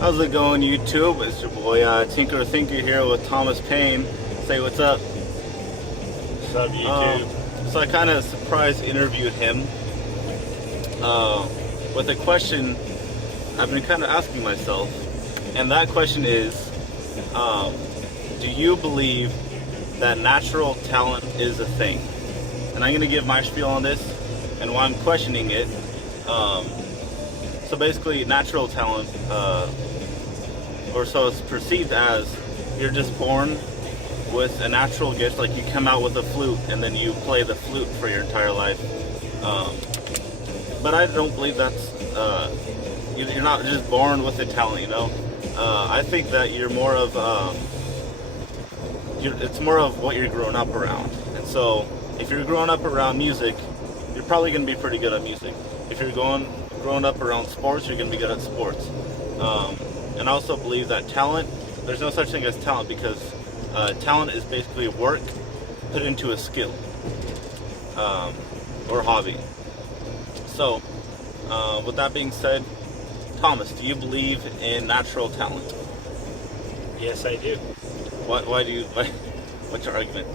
How's it going, YouTube? It's your boy Tinker Thinker here with Thomas Payne. Say what's up. What's up, YouTube? So I kind of surprise interviewed him with a question I've been kind of asking myself, and that question is, do you believe that natural talent is a thing? And I'm going to give my spiel on this and why I'm questioning it. So basically, natural talent, or so it's perceived as, you're just born with a natural gift, like you come out with a flute and then you play the flute for your entire life. But I don't believe that's, you're not just born with a talent, you know? I think that you're more of, it's more of what you're growing up around. And so, if you're growing up around music, you're probably going to be pretty good at music. If you're growing up around sports, you're going to be good at sports. And I also believe that talent, there's no such thing as talent, because talent is basically work put into a skill or hobby. So, with that being said, Thomas, do you believe in natural talent? Yes, I do. Why do you? What's your argument?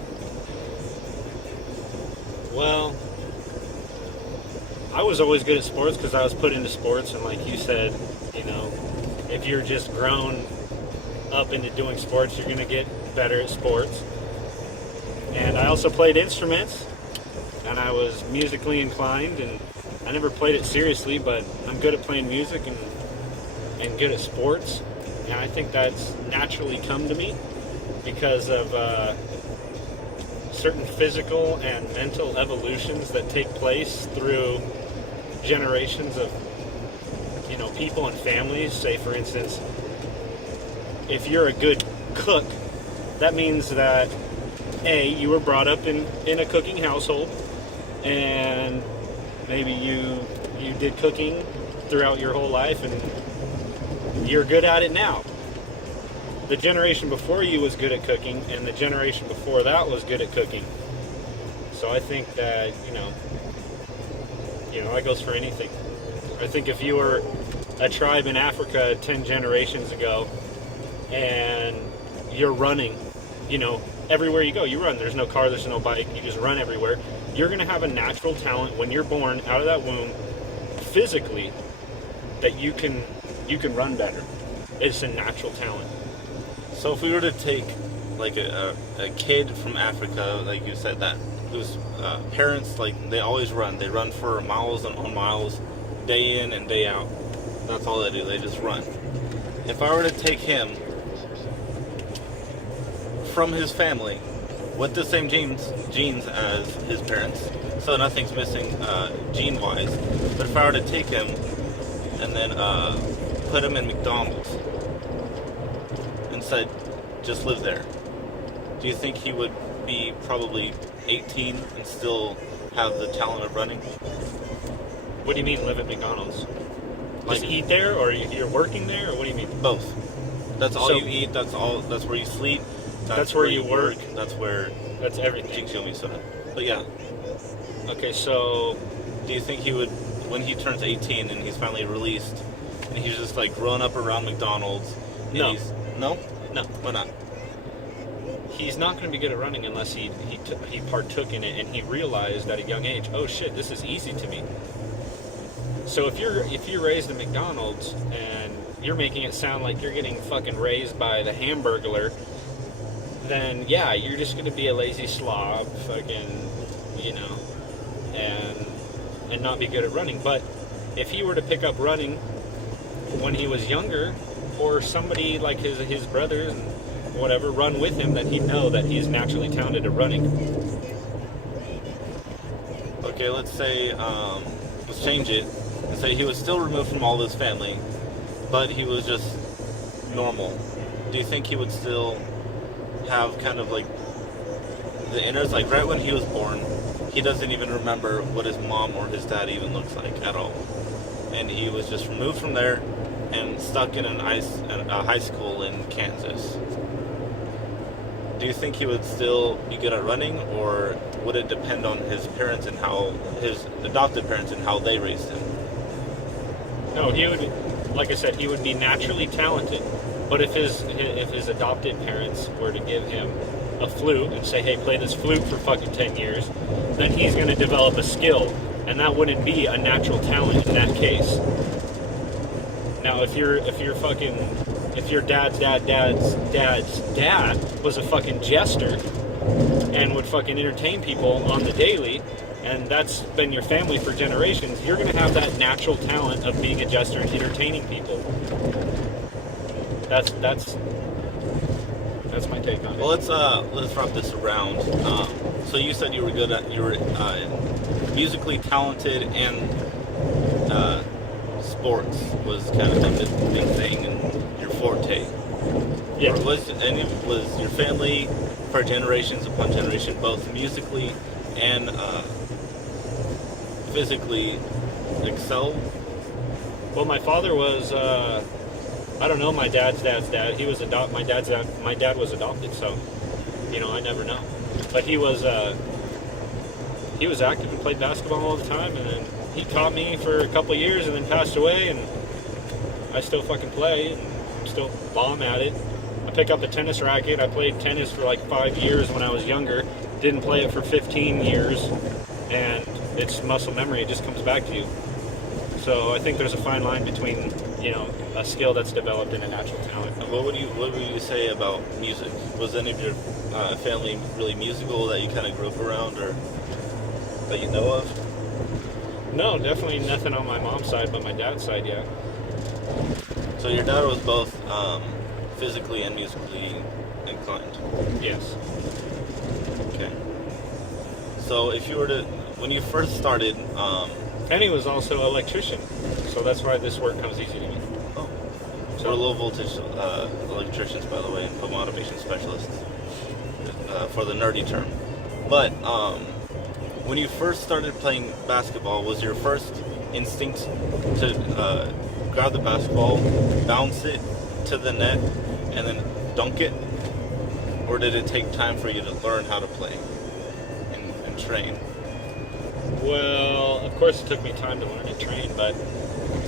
Well, I was always good at sports because I was put into sports, and like you said, you know, if you're just grown up into doing sports, you're going to get better at sports. And I also played instruments, and I was musically inclined, and I never played it seriously, but I'm good at playing music and good at sports. And I think that's naturally come to me because of certain physical and mental evolutions that take place through generations of, you know, people and families. Say, for instance, if you're a good cook, that means that you were brought up in a cooking household, and maybe you did cooking throughout your whole life and you're good at it now. The generation before you was good at cooking, and the generation before that was good at cooking. So I think that, you know, that goes for anything. I think if you were a tribe in Africa 10 generations ago and you're running, you know, everywhere you go, you run. There's no car, there's no bike, you just run everywhere. You're going to have a natural talent when you're born out of that womb, physically, that you can run better. It's a natural talent. So if we were to take like a kid from Africa, like you said, that whose parents, like, they always run. They run for miles and on miles, day in and day out. That's all they do. They just run. If I were to take him from his family with the same genes as his parents, so nothing's missing gene-wise. But if I were to take him and then put him in McDonald's and said, just live there, do you think he would be probably 18 and still have the talent of running? What do you mean live at McDonald's? Like eat there, or you're working there, or what do you mean? Both. That's all you eat. That's where you sleep. That's where you work. That's everything. But yeah. Okay, so do you think he would, when he turns 18 and he's finally released, and he's just like growing up around McDonald's? No. No. Why not? He's not going to be good at running unless he partook in it and he realized at a young age, oh shit, this is easy to me. So if you're raised at McDonald's and you're making it sound like you're getting fucking raised by the Hamburglar, then yeah, you're just going to be a lazy slob, fucking, you know, and not be good at running. But if he were to pick up running when he was younger, or somebody like his brothers and whatever run with him, then he'd know that he's naturally talented at running. Okay, let's say, let's change it and say he was still removed from all his family, but he was just normal. Do you think he would still have kind of like the innards, like right when he was born, he doesn't even remember what his mom or his dad even looks like at all, and he was just removed from there and stuck in a high school in Kansas? Do you think he would still be good at running, or would it depend on his parents and how his adopted parents and how they raised him? No, like I said, he would be naturally talented. But if his adopted parents were to give him a flute and say, "Hey, play this flute for fucking 10 years," then he's going to develop a skill, and that wouldn't be a natural talent in that case. Now, if your dad's dad was a fucking jester and would fucking entertain people on the daily, and that's been your family for generations, you're going to have that natural talent of being a jester and entertaining people. That's my take on it. Well, let's wrap this around. So you said you were musically talented, and sports was kind of the big thing and your forte. Yeah. Or was your family for generations upon generation both musically and physically excel? Well, my father was, I don't know, my dad's dad. He was my dad was adopted, so, I never know. But he was active and played basketball all the time, and then he taught me for a couple of years and then passed away, and I still fucking play and still bomb at it. I pick up a tennis racket. I played tennis for like 5 years when I was younger. Didn't play it for 15 years, and it's muscle memory. It just comes back to you. So I think there's a fine line between, a skill that's developed and a natural talent. And what would you say about music? Was any of your family really musical that you kind of grew up around, or that you know of? No, definitely nothing on my mom's side, but my dad's side, yeah. So your dad was both physically and musically inclined. Yes. Okay. So if you were to, when you first started, And he was also an electrician, so that's why this work comes easy to me. oh, So- we're low voltage electricians, by the way, and home automation specialists, for the nerdy term. But when you first started playing basketball, was your first instinct to grab the basketball, bounce it to the net, and then dunk it? Or did it take time for you to learn how to play and train? Well, of course it took me time to learn to train, but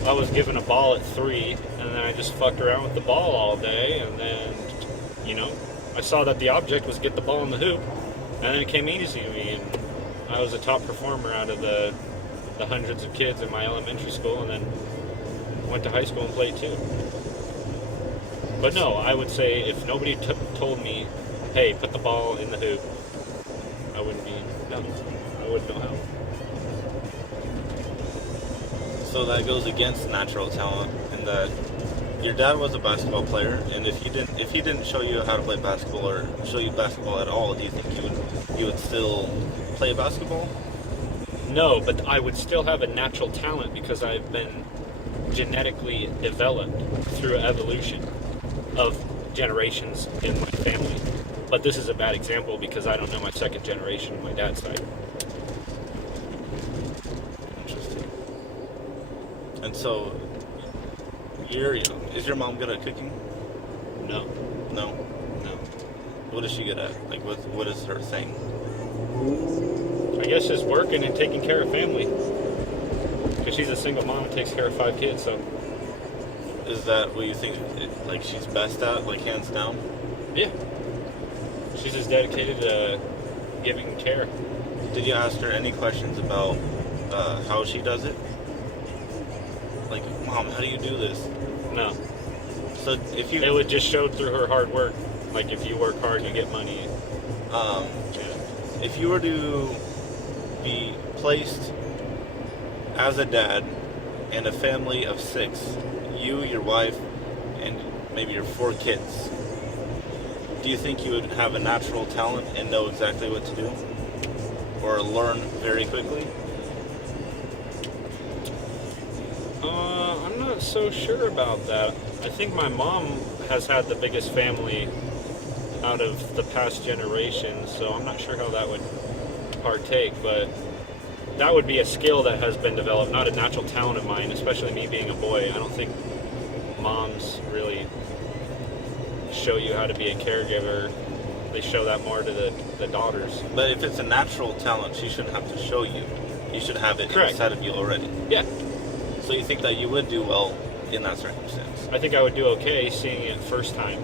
I was given a ball at 3, and then I just fucked around with the ball all day, and then, I saw that the object was get the ball in the hoop, and then it came easy to me, and I was a top performer out of the hundreds of kids in my elementary school, and then went to high school and played too. But no, I would say if nobody told me, "Hey, put the ball in the hoop," I wouldn't know how. So that goes against natural talent, in that your dad was a basketball player, and if he didn't show you how to play basketball or show you basketball at all, do you think you would still play basketball? No, but I would still have a natural talent because I've been genetically developed through evolution of generations in my family. But this is a bad example because I don't know my second generation on my dad's side. Interesting. And so, you're young. Is your mom good at cooking? No, No. no. What is she good at? Like, what is her thing? I guess just working and taking care of family. Because she's a single mom and takes care of 5 kids, so Is that what you think, like, she's best at, like, hands down? yeah. She's just dedicated to giving care. Did you ask her any questions about how she does it? Like, Mom, how do you do this? No. So if you It would just show through her hard work. Like if you work hard, you get money. um, if you were to be placed as a dad in a family of 6, you, your wife, and maybe your 4 kids, do you think you would have a natural talent and know exactly what to do? Or learn very quickly? I'm not so sure about that. I think my mom has had the biggest family out of the past generation, so I'm not sure how that would partake, but that would be a skill that has been developed, not a natural talent of mine, especially me being a boy. I don't think moms really show you how to be a caregiver. They show that more to the daughters. But if it's a natural talent, she shouldn't have to show you. You should have it Correct. inside of you already. Yeah. So you think that you would do well in that circumstance? I think I would do okay seeing it first time.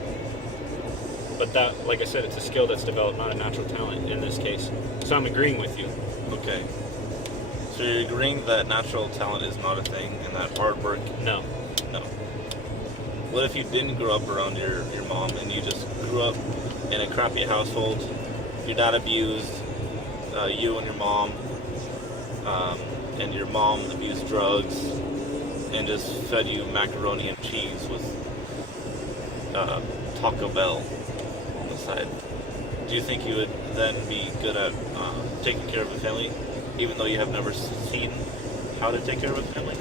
But that, like I said, it's a skill that's developed, not a natural talent in this case. So I'm agreeing with you. Okay. So you're agreeing that natural talent is not a thing and that hard work? No. No. What if you didn't grow up around your mom and you just grew up in a crappy household? Your dad abused you and your mom, and your mom abused drugs and just fed you macaroni and cheese with Taco Bell on the side. Do you think you would then be good at taking care of a family, even though you have never seen how to take care of a family?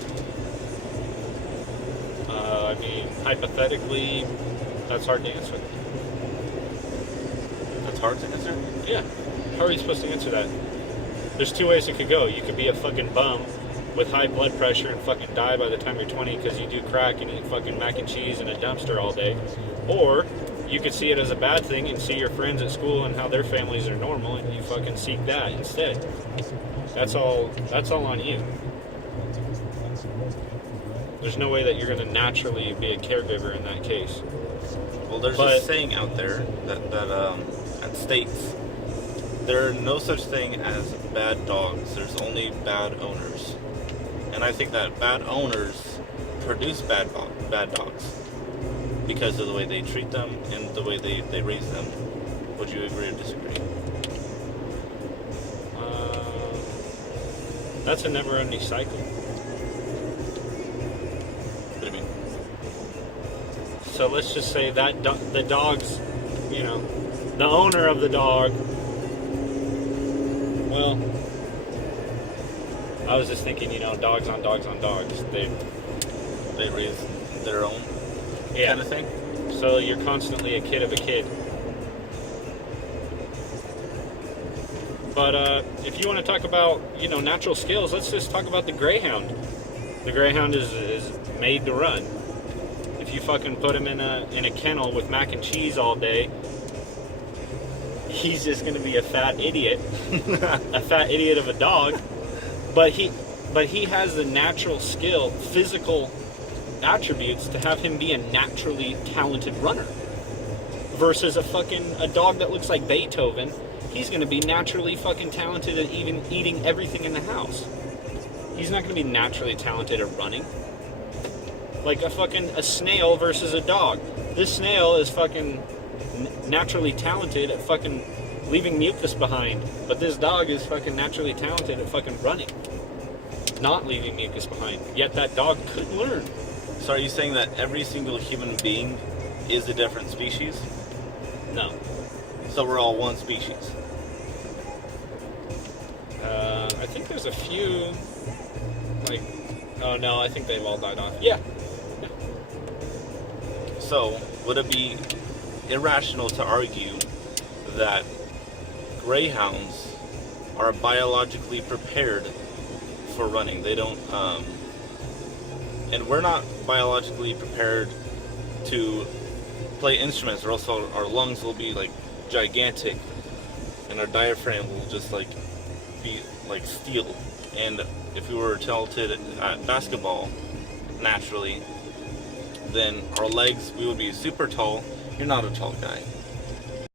I mean, hypothetically, that's hard to answer. That's hard to answer? Yeah. How are you supposed to answer that? There's two ways it could go. You could be a fucking bum with high blood pressure and fucking die by the time you're 20 because you do crack and eat fucking mac and cheese in a dumpster all day. Or you could see it as a bad thing and see your friends at school and how their families are normal and you fucking seek that instead. That's all on you. There's no way that you're going to naturally be a caregiver in that case. Well, there's a saying out there that states there are no such thing as bad dogs. There's only bad owners. And I think that bad owners produce bad dogs because of the way they treat them and the way they raise them. Would you agree or disagree? That's a never-ending cycle. What do you mean? So let's just say that the dog's, the owner of the dog. Well, I was just thinking, dogs on dogs on dogs. They raise their own kind of thing. So you're constantly a kid of a kid. But if you want to talk about, natural skills, let's just talk about the greyhound. The greyhound is made to run. If you fucking put him in a kennel with mac and cheese all day, he's just going to be a fat idiot. A fat idiot of a dog. But he has the natural skill, physical attributes to have him be a naturally talented runner. Versus a dog that looks like Beethoven. He's going to be naturally fucking talented at even eating everything in the house. He's not going to be naturally talented at running. Like a snail versus a dog. This snail is fucking naturally talented at fucking leaving mucus behind. But this dog is fucking naturally talented at fucking running. Not leaving mucus behind. Yet that dog could learn. So are you saying that every single human being is a different species? No. So we're all one species? I think there's a few, oh no, I think they've all died off. Yeah. So, would it be irrational to argue that greyhounds are biologically prepared for running? They don't, and we're not biologically prepared to play instruments, or else our lungs will be gigantic, and our diaphragm will just be like steel. And if we were talented at basketball naturally, then our legs, we would be super tall. You're not a tall guy.